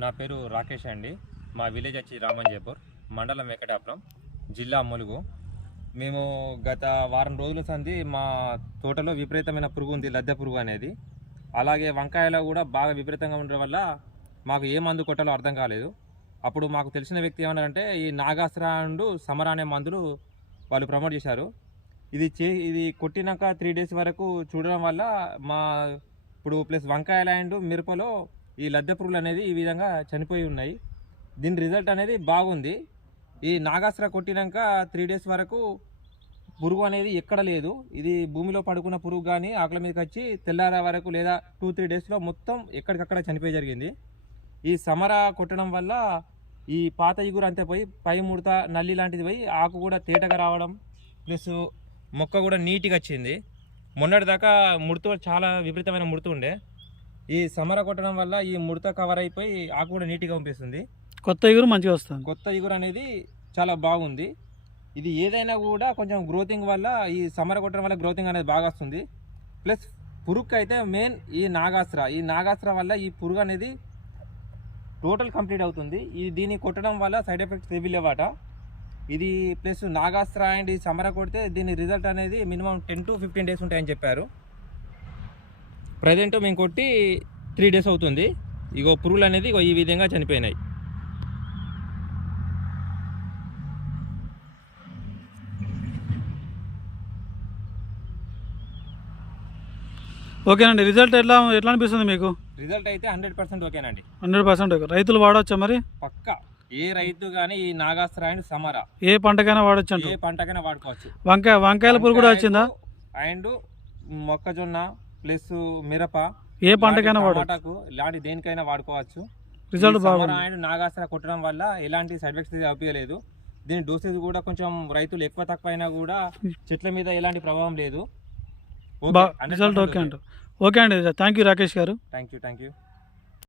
నా పేరు రాకేష్ అండి. మా విలేజ్ వచ్చి రామంజయపూర్, మండలం వెంకటాపురం, జిల్లా ములుగు. మేము గత వారం రోజుల సంది మా తోటలో విపరీతమైన పురుగు ఉంది, లద్దె పురుగు అనేది. అలాగే వంకాయలో కూడా బాగా విపరీతంగా ఉండడం వల్ల మాకు ఏ మందు కొట్టాలో అర్థం కాలేదు. అప్పుడు మాకు తెలిసిన వ్యక్తి ఏమన్నారంటే ఈ నాగాస్త్ర అండ్ సమర అనే మందులు వాళ్ళు ప్రమోట్ చేశారు. ఇది కొట్టినాక 3 days వరకు చూడడం వల్ల మా ఇప్పుడు ప్లస్ వంకాయల అండ్ మిరపలో ఈ లద్దె పురుగులు అనేది ఈ విధంగా చనిపోయి ఉన్నాయి. దీని రిజల్ట్ అనేది బాగుంది. ఈ నాగాస్త్ర కొట్టినాక 3 days వరకు పురుగు అనేది ఎక్కడ లేదు. ఇది భూమిలో పడుకున్న పురుగు కానీ ఆకుల మీదకి వచ్చి తెల్లారే వరకు లేదా 2-3 daysలో మొత్తం ఎక్కడికక్కడ చనిపోయి జరిగింది. ఈ సమర కొట్టడం వల్ల ఈ పాత ఇగురు అంతే పోయి పై ముడత నల్లి లాంటిది పోయి ఆకు కూడా తేటగా రావడం, ప్లస్ మొక్క కూడా నీట్గా వచ్చింది. మొన్నటి దాకా ముడత చాలా విపరీతమైన ముడత ఉండే. ఈ సమర కొట్టడం వల్ల ఈ ముడత కవర్ అయిపోయి ఆకు కూడా నీట్గా పంపిస్తుంది. కొత్త ఇగురు మంచిగా వస్తుంది. కొత్త ఇగురు అనేది చాలా బాగుంది. ఇది ఏదైనా కూడా కొంచెం గ్రోతింగ్ వల్ల ఈ సమర కొట్టడం వల్ల గ్రోతింగ్ అనేది బాగా వస్తుంది. ప్లస్ పురుగు అయితే మెయిన్ ఈ నాగాస్త్ర వల్ల ఈ పురుగు అనేది టోటల్ కంప్లీట్ అవుతుంది. దీన్ని కొట్టడం వల్ల సైడ్ ఎఫెక్ట్స్ ఏవి లేవట. ఇది ప్లస్ నాగాస్త్ర అండ్ ఈ సమర కొడితే దీని రిజల్ట్ అనేది మినిమం 10 to 15 days ఉంటాయని చెప్పారు. ప్రజెంట్ మేము కొట్టి 3 days అవుతుంది. ఇగో పురుగులు అనేది ఈ విధంగా చనిపోయినాయి. ఓకేనండి. రిజల్ట్ ఎట్లా అనిపిస్తుంది మీకు? రిజల్ట్ అయితే 100% ఓకేనండి. 100% ఓకే. రైతులు వాడవచ్చా మరి? పక్కా ఏ రైతు కానీ ఈ నాగాస్త్ర అండ్ సమర ఏ పంటకైనా వాడచ్చు అంట? ఏ పంటకైనా వాడుకోవచ్చు. వంకాయల పురుగు కూడా వచ్చిందా? అండ్ మొక్కజొన్న ప్లస్ మిరప ఏ పంటకైనా వాడచ్చు, ఇలాంటి దేనికైనా వాడుకోవచ్చు. రిజల్ట్ బాగుంది. అండ్ నాగాస్త్ర కొట్టడం వల్ల ఎలాంటి సైడ్ ఎఫెక్ట్స్ అవ్వలేదు. దీని డోసేజ్ కూడా కొంచెం రైతులు ఎక్కువ తక్కువ అయినా కూడా చెట్ల మీద ఎలాంటి ప్రభావం లేదు. రిజల్ట్ ఓకే అంట. ఓకే అండి. థ్యాంక్ యూ రాకేష్ గారు. Thank you.